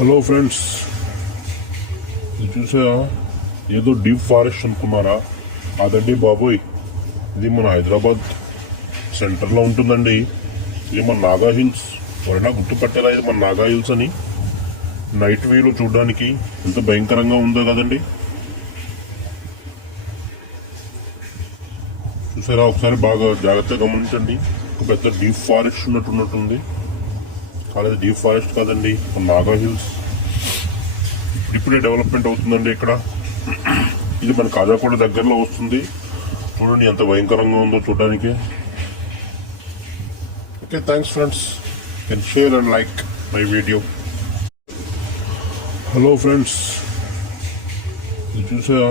Hello friends, ఇది చూసారా? ఏదో డీప్ ఫారెస్ట్ అనుకున్నారా? అదండి బాబోయ్, ఇది మన హైదరాబాద్ సెంటర్లో ఉంటుందండి. ఇది మన నాగా హిల్స్. ఎవరైనా గుర్తుపట్టారా ఇది మన నాగా హిల్స్ అని? నైట్ వ్యూలో చూడడానికి ఎంత భయంకరంగా ఉందో కదండి. చూసారా? ఒకసారి బాగా జాగ్రత్తగా గమనించండి. ఒక పెద్ద డీప్ ఫారెస్ట్ ఉన్నట్టుంది. కాలేదు, డీప్ ఫారెస్ట్ కాదండి, నాగా హిల్స్. ఇప్పుడే డెవలప్మెంట్ అవుతుందండి ఇక్కడ. ఇది మన కాజాకోట దగ్గరలో వస్తుంది. చూడండి ఎంత భయంకరంగా ఉందో చూడడానికి. Okay, thanks friends. Can share and like my video. Hello friends, ఇది చూసారా?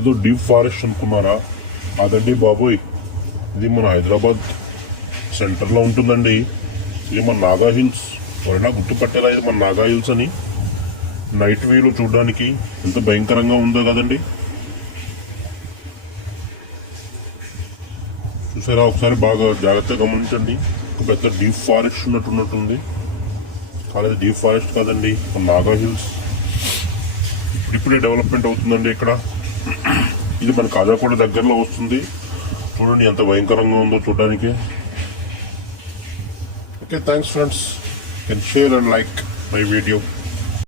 ఏదో డీప్ ఫారెస్ట్ అనుకున్నారా? అదండి బాబోయ్, ఇది మన హైదరాబాద్ సెంటర్లో ఉంటుందండి. ఇది మన నాగా హిల్స్. ఎవరైనా గుర్తుపట్టారా ఇది మన నాగా హిల్స్ అని? నైట్ వ్యూలో చూడడానికి ఎంత భయంకరంగా ఉందో కదండి. చూసారా? ఒకసారి బాగా జాగ్రత్తగా గమనించండి. ఒక పెద్ద డీప్ ఫారెస్ట్ ఉన్నట్టుంది. కాలేదు, డీప్ ఫారెస్ట్ కాదండి, నాగా హిల్స్. ఇప్పుడే డెవలప్మెంట్ అవుతుందండి ఇక్కడ. ఇది మన కాజాకోట దగ్గరలో వస్తుంది. చూడండి ఎంత భయంకరంగా ఉందో చూడడానికి. Okay, thanks friends. Can share and like my video.